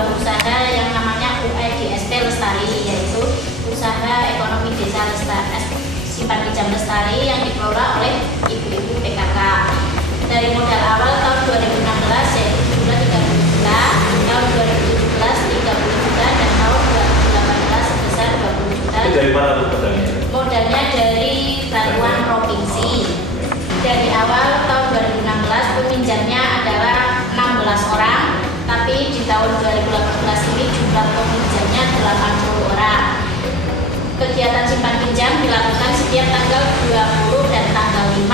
Usaha yang namanya UEDSP Lestari, yaitu Usaha Ekonomi Desa Lestari Simpan Pinjam Lestari yang dikelola oleh ibu-ibu PKK. Dari modal awal tahun 2016 yaitu jumlah 30 juta, tahun 2017 30 juta, dan tahun 2018 sebesar 20 juta. Itu dari mana modalnya? Modalnya dari bantuan provinsi. Dari awal tahun 2016 peminjamnya adalah 16 orang. Tapi di tahun 2018 ini jumlah peminjamnya 80 orang. Kegiatan simpan pinjam dilakukan setiap tanggal 20 dan tanggal 5